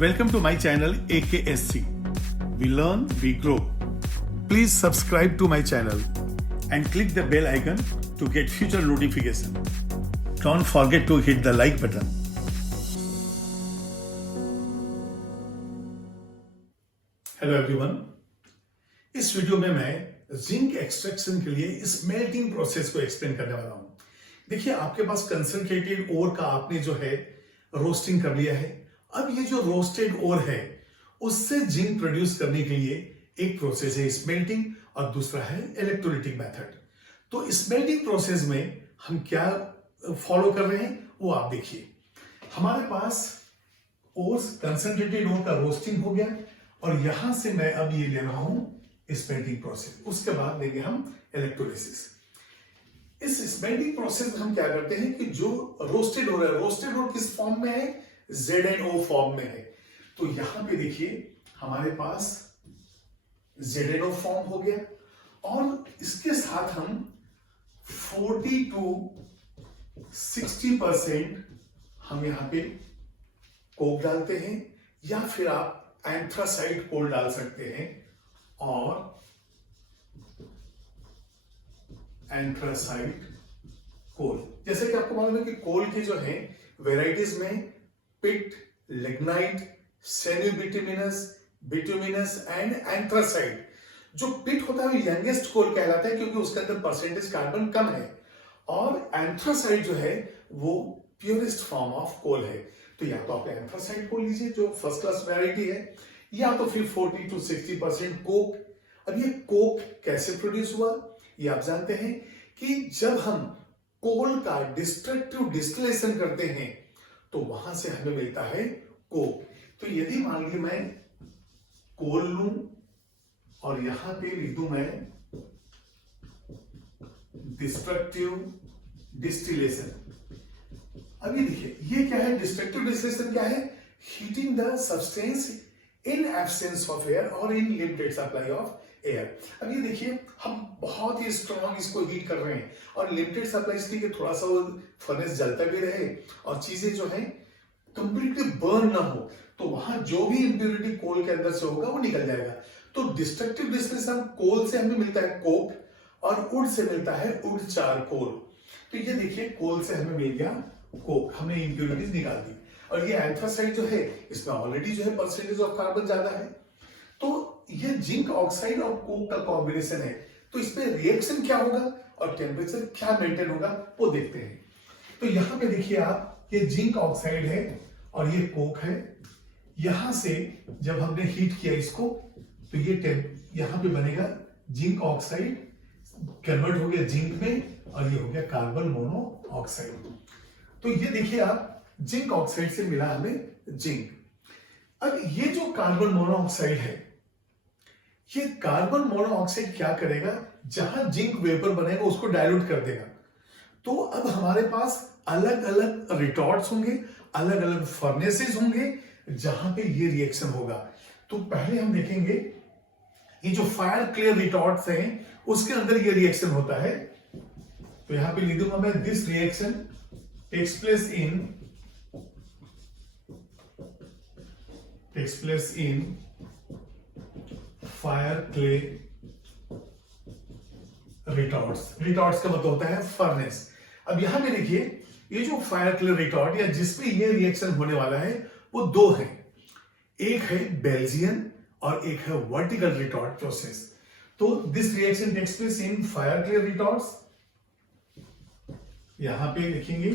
Welcome to my channel AKSC. We learn, we grow. Please subscribe to my channel and click the bell icon to get future notification. Don't forget to hit the like button. Hello everyone, इस video में मैं zinc extraction के लिए smelting process को explain करने वाला हूं। देखिए, आपके पास कंसंट्रेटेड ओर का आपने जो है रोस्टिंग कर लिया है। अब ये जो रोस्टेड ओर है उससे जिंक प्रोड्यूस करने के लिए एक प्रोसेस है स्मेल्टिंग और दूसरा है इलेक्ट्रोलिटिक मेथड। तो स्मेल्टिंग प्रोसेस में हम क्या फॉलो कर रहे हैं वो आप देखिए। हमारे पास ओर कंसंट्रेटेड ओर का रोस्टिंग हो गया और यहां से मैं अब ये ले रहा हूं स्मेल्टिंग प्रोसेस। उसके बाद लेंगे हम इलेक्ट्रोलिसिस। इस स्मेल्टिंग प्रोसेस में हम क्या करते हैं कि जो रोस्टेड ओर है, रोस्टेड ओर किस फॉर्म में है? ZNO फॉर्म में है। तो यहां पे देखिए हमारे पास ZNO फॉर्म हो गया और इसके साथ हम 40 to 60% हम यहां पे कोक डालते हैं, या फिर आप एंथ्रासाइट कोल डाल सकते हैं। और एंथ्रासाइट कोल, जैसे कि आपको मालूम है कि कोल के जो है वेराइटीज में पिट, लिग्नाइट, सेन्यूबिटुमिनस, बिटुमिनस एंड एंथ्रासाइट। जो पिट होता है वो यंगेस्ट कोल कहलाता है क्योंकि उसके अंदर परसेंटेज कार्बन कम है, और एंथ्रासाइट जो है वो प्योरेस्ट फॉर्म ऑफ कोल है। तो या तो आप एंथ्रासाइट कोल लीजिए जो फर्स्ट क्लास वैरायटी है, या तो फिर 40 to 60% कोक। अब ये कोक कैसे प्रोड्यूस हुआ ये आप जानते हैं कि जब हम कोल का डिस्ट्रक्टिव डिस्टिलेशन करते हैं तो वहां से हमें मिलता है कोक। तो यदि मान लीजिए मैं कोल लूं और यहां पे लिख दूं मैं डिस्ट्रक्टिव डिस्टिलेशन। अब ये देखिए ये क्या है? डिस्ट्रक्टिव डिस्टिलेशन क्या है? Heating the substance in absence of air और in limited supply of air. अब ये देखिए हम बहुत ही स्ट्रॉन्ग इसको हीट कर रहे हैं और लिमिटेड सप्लाई इसलिए कि थोड़ा सा वो फर्नेस जलता भी रहे और चीजें जो है कंप्लीटली बर्न ना हो, तो वहां जो भी इंप्योरिटी कोल के अंदर से होगा वो निकल जाएगा। तो डिस्ट्रक्टिव डिस्टिलेशन कोल से हमें मिलता है कोक और वुड से मिलता है वुड चारकोल। तो ये देखिए कोल से हमें मिल गया कोक, हमने इंप्योरिटीज निकाल दी। और ये एंथ्रासाइड जो है इसमें ऑलरेडी जो है परसेंटेज ऑफ कार्बन ज्यादा है। तो ये जिंक ऑक्साइड और कोक का कॉम्बिनेशन है, तो इसमें रिएक्शन क्या होगा और टेम्परेचर क्या मेंटेन होगा वो देखते हैं। तो यहां पे देखिए आप, ये जिंक ऑक्साइड है और ये कोक है। यहां से जब हमने हीट किया इसको तो ये यहां पे बनेगा जिंक ऑक्साइड, कन्वर्ट हो गया जिंक में और ये हो गया कार्बन मोनोऑक्साइड। तो ये देखिए आप, जिंक ऑक्साइड से मिला हमें जिंक। अब ये जो कार्बन मोनोऑक्साइड है, ये कार्बन मोनोऑक्साइड क्या करेगा? जहां जिंक वेपर बनेगा उसको डाइल्यूट कर देगा। तो अब हमारे पास अलग अलग रिटॉर्ट्स होंगे, अलग अलग फर्नेसेस होंगे जहां पे ये रिएक्शन होगा। तो पहले हम देखेंगे ये जो फायर क्लियर रिटॉर्ट्स हैं उसके अंदर ये रिएक्शन होता है। तो यहां पे लिख दूंगा मैं, this reaction takes place in fire clay retorts. Retorts का मतलब होता है फर्नेस। अब यहां पे देखिए ये जो फायर क्ले रिटॉर्ट या जिसमें ये रिएक्शन होने वाला है वो दो है, एक है बेल्जियन और एक है वर्टिकल रिटॉर्ट प्रोसेस। तो this reaction takes place in fire clay retorts. यहां पे लिखेंगे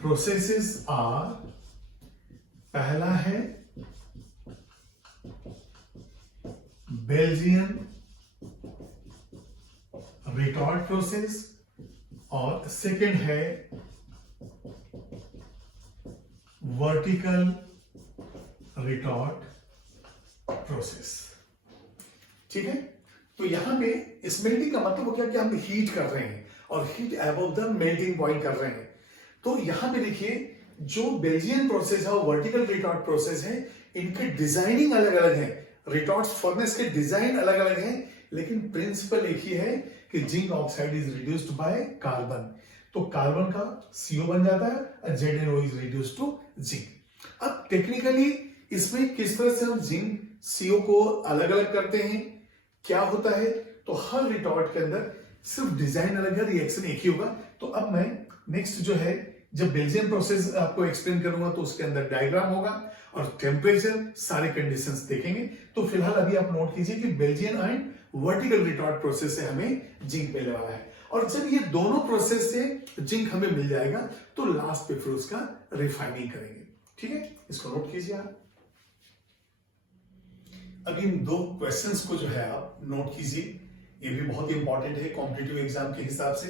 प्रोसेसेस आर, पहला है बेल्जियन रिटॉर्ट प्रोसेस और सेकेंड है वर्टिकल रिटॉर्ट प्रोसेस। ठीक है, तो यहां पे स्मेल्टिंग का मतलब क्या कि हम हीट कर रहे हैं और heat above the melting point कर रहे हैं। तो यहां पे देखिए जो बेल्जियन प्रोसेस है और वर्टिकल रिटॉर्ट प्रोसेस है, इनके डिजाइनिंग अलग अलग है। रिटॉर्ट्स फर्नेस के डिजाइन अलग अलग हैं, लेकिन प्रिंसिपल एक ही है कि zinc oxide is reduced by carbon. तो कार्बन का CO बन जाता है और ZNO is reduced to zinc. अब टेक्निकली इसमें किस तरह से हम जिंक CO को अलग अलग करते हैं, क्या होता है, तो हर रिटॉर्ट के अंदर सिर्फ डिजाइन अलग है, रिएक्शन एक ही होगा। तो अब मैं नेक्स्ट जो है, जब बेल्जियन प्रोसेस आपको एक्सप्लेन करूंगा तो उसके अंदर डायग्राम होगा और टेम्परेचर सारे कंडीशंस देखेंगे। तो फिलहाल अभी आप नोट कीजिए कि Belgian and vertical retort process से हमें जिंक मिलने वाला है, और जब ये दोनों प्रोसेस से जिंक हमें मिल जाएगा तो लास्ट पे फिर उसका रिफाइनिंग करेंगे। ठीक है, इसको नोट कीजिए आप। अब इन दो क्वेश्चंस को जो है आप नोट कीजिए, ये भी बहुत इंपॉर्टेंट है कॉम्पिटिटिव एग्जाम के हिसाब से।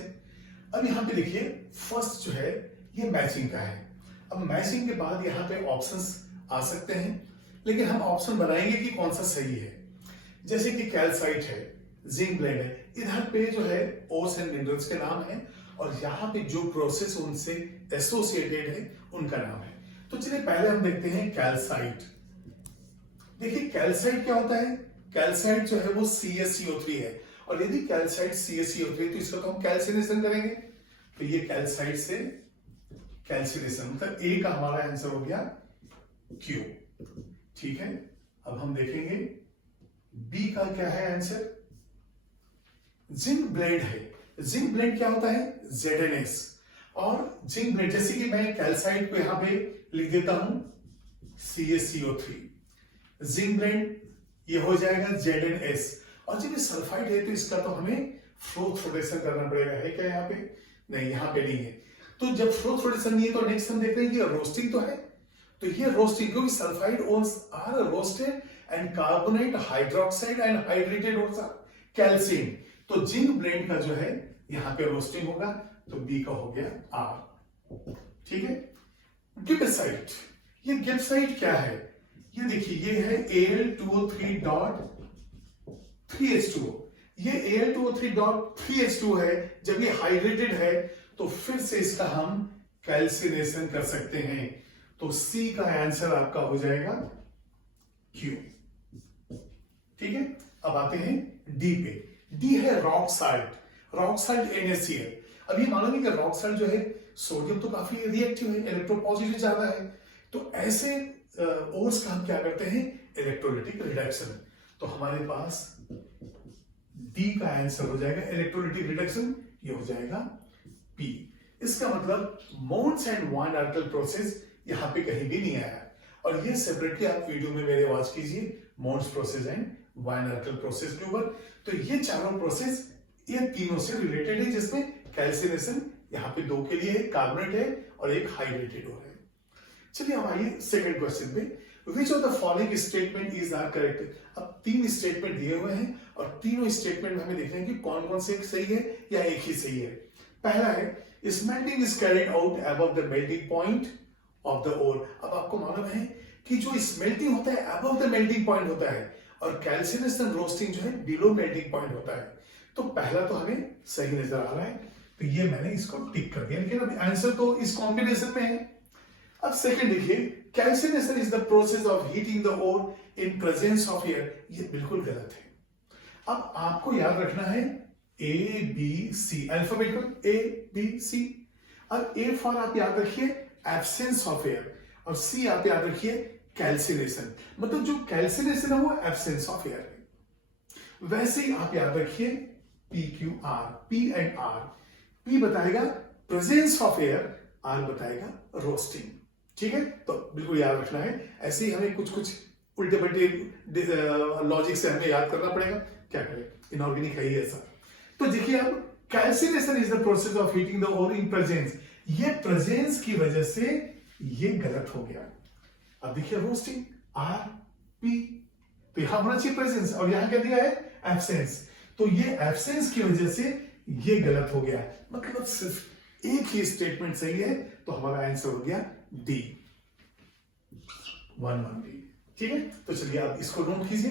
अब यहां पे देखिए, फर्स्ट जो है ये मैचिंग का है। अब मैचिंग के बाद यहाँ पे ऑप्शंस आ सकते हैं, लेकिन हम ऑप्शन बनाएंगे कि कौन सा सही है। जैसे कि कैल्साइट है, जिंक ब्लेंड है, इधर पे जो है ओर्स एंड मिनरल्स के नाम है, और यहाँ पे जो प्रोसेस उनसे एसोसिएटेड है उनका नाम है। तो चलिए पहले हम देखते हैं कैल्साइट। देखिए कैल्साइट क्या होता है, कैल्साइट जो है वो CaCO3 है, और यदि कैल्साइट CaCO3 तो इसका तो हम कैल्सिनेशन करेंगे। तो ये कैल्साइट से कैल्सिनेशन, मतलब ए का हमारा आंसर हो गया Q। ठीक है, अब हम देखेंगे बी का क्या है आंसर। जिंक ब्लेंड है, जिंक ब्लेंड क्या होता है, ZnS, और जिंक ब्लेंड जैसे कि मैं कैल्साइट को यहां पे लिख देता हूं CaCO3, जिंक ब्लेंड ये हो जाएगा ZnS, और जब ये सल्फाइड है तो इसका तो हमें फ्लोरेशन करना पड़ेगा, है क्या यहाँ पे, नहीं यहाँ पे नहीं है। तो जब फ्लोरेशन नहीं है तो नेक्स्ट हम देख रहे हैं कि रोस्टिंग तो है, तो ये रोस्टिंग, क्योंकि sulphide ones are roasted and carbonate hydroxide and hydrated ones are calcium. तो जिंक ब्लेंड का जो है यहाँ पे रोस्टिंग होगा, तो बी का हो गया R। ठीक है, गिब्साइट, ये गिब्साइट क्या है, ये देखिए ये है Al2O3.3H2O, ये Al2O3.3H2 है। जब ये हाइड्रेटेड है तो फिर से इसका हम कैल्सिनेशन कर सकते हैं, तो सी का आंसर आपका हो जाएगा Q। ठीक है, अब आते हैं डी पे। डी है rock salt, rock salt NaCl। अब ये मानोगे कि रॉक साल्ट जो है सोडियम तो काफी रिएक्टिव है, इलेक्ट्रोपॉजिटिव ज्यादा है, तो ऐसे ओर्स का हम क्या करते हैं, इलेक्ट्रोलिटिक रिडक्शन। तो हमारे पास डी का आंसर हो जाएगा इलेक्ट्रोलिटिक रिडक्शन, ये हो जाएगा P। इसका मतलब मोन्स एंड वान आर्कल प्रोसेस यहां पे कहीं भी नहीं आया, और ये सेपरेटली आप वीडियो में मेरे वॉच कीजिए, मोन्स प्रोसेस एंड वान आर्कल प्रोसेस के ऊपर। तो ये चारों प्रोसेस ये तीनों से रिलेटेड है, जिसमें कैल्सिनेशन यहाँ पे दो के लिए है, कार्बोनेट है और एक हाइड्रेटेड हो है। चलिए हम आइए सेकंड क्वेश्चन पे, which of the following statement is are correct. अब तीन स्टेटमेंट दिए हुए हैं, और तीनों स्टेटमेंट में हमें देखना है कि कौन कौन से सही है या एक ही सही है। पहला है smelting is carried out above the melting point of the ore. अब आपको मालूम है कि जो स्मेल्टिंग होता है अबव द मेल्टिंग पॉइंट होता है, और कैल्सिनेशन रोस्टिंग जो है बिलो मेल्टिंग पॉइंट होता है। तो पहला तो हमें सही नजर आ रहा है, तो ये मैंने इसको टिक कर दिया, लेकिन अभी आंसर तो इस कॉम्बिनेशन में है। अब सेकंड देखिए, calcination is the process of heating the ore in presence of air, ये बिल्कुल गलत है। अब आपको याद रखना है ABC, अल्फाबेटिकल ABC। अब A फॉर आप याद रखिए एब्सेंस ऑफ एयर, और C आप याद रखिए कैल्सिनेशन, मतलब जो कैल्सिनेशन है वो एब्सेंस ऑफ एयर है। वैसे ही आप याद रखिए PQR, P and R, P बताएगा प्रेजेंस ऑफ एयर, R बताएगा रोस्टिंग। ठीक है, तो बिल्कुल याद रखना है। ऐसे ही हमें कुछ कुछ उल्टे पल्टे लॉजिक से हमें याद करना पड़ेगा, क्या करें, इनऑर्गेनिक है ही ऐसा। तो देखिए अब calcination is the process of heating the ore in presence, ये प्रेजेंस की वजह से ये गलत हो गया। अब देखिए रोस्टिंग RP, तो यहां होना चाहिए प्रेजेंस, और यहां क्या दिया है एब्सेंस, तो ये एब्सेंस की वजह से ये गलत हो गया। मतलब सिर्फ एक ही स्टेटमेंट सही है, तो हमारा आंसर हो गया D, 1 1D। ठीक है, तो चलिए आप इसको नोट कीजिए।